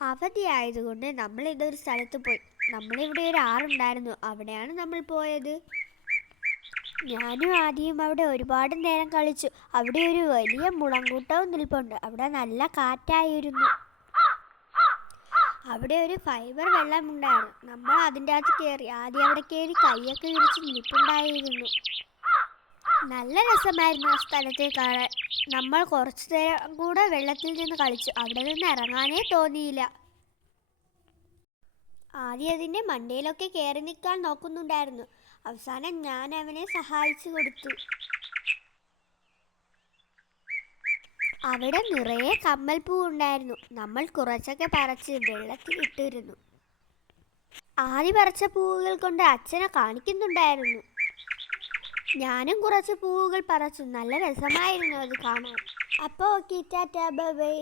അവധിയായതുകൊണ്ട് നമ്മൾ ഇതൊരു സ്ഥലത്ത് പോയി. നമ്മളിവിടെ ഒരു ആറുണ്ടായിരുന്നു, അവിടെയാണ് നമ്മൾ പോയത്. ഞാനും ആദ്യം അവിടെ ഒരുപാട് നേരം കളിച്ചു. അവിടെ ഒരു വലിയ മുളങ്കൂട്ടവും നിൽപ്പുണ്ട്. അവിടെ നല്ല കാറ്റായിരുന്നു. അവിടെ ഒരു ഫൈബർ വെള്ളമുണ്ടായിരുന്നു. നമ്മൾ അതിൻ്റെ അകത്ത് കയറി. ആദ്യം അവിടെ കയറി കൈയൊക്കെ വിരിച്ച് നിൽപ്പുണ്ടായിരുന്നു. നല്ല രസമായിരുന്നു ആ സ്ഥലത്തെ കാണാൻ. നമ്മൾ കുറച്ചു നേരം കൂടെ വെള്ളത്തിൽ നിന്ന് കളിച്ചു. അവിടെ നിന്ന് ഇറങ്ങാനേ തോന്നിയില്ല. ആദ്യം അതിൻ്റെ മണ്ടയിലൊക്കെ കയറി നിൽക്കാൻ നോക്കുന്നുണ്ടായിരുന്നു. അവസാനം ഞാൻ അവനെ സഹായിച്ചു കൊടുത്തു. അവിടെ നിറയെ കമ്മൽപ്പൂ ഉണ്ടായിരുന്നു. നമ്മൾ കുറച്ചൊക്കെ പറിച്ച് വെള്ളത്തിൽ ഇട്ടിരുന്നു. ആദ്യം പറിച്ച പൂവുകൾ കൊണ്ട് അച്ഛനെ കാണിക്കുന്നുണ്ടായിരുന്നു. ഞാനും കുറച്ച് പൂവുകൾ പറിച്ചു. നല്ല രസമായിരുന്നു അത് കാണാൻ. അപ്പോൾ ഓക്കെ, ടാറ്റാ, ബൈ ബൈ.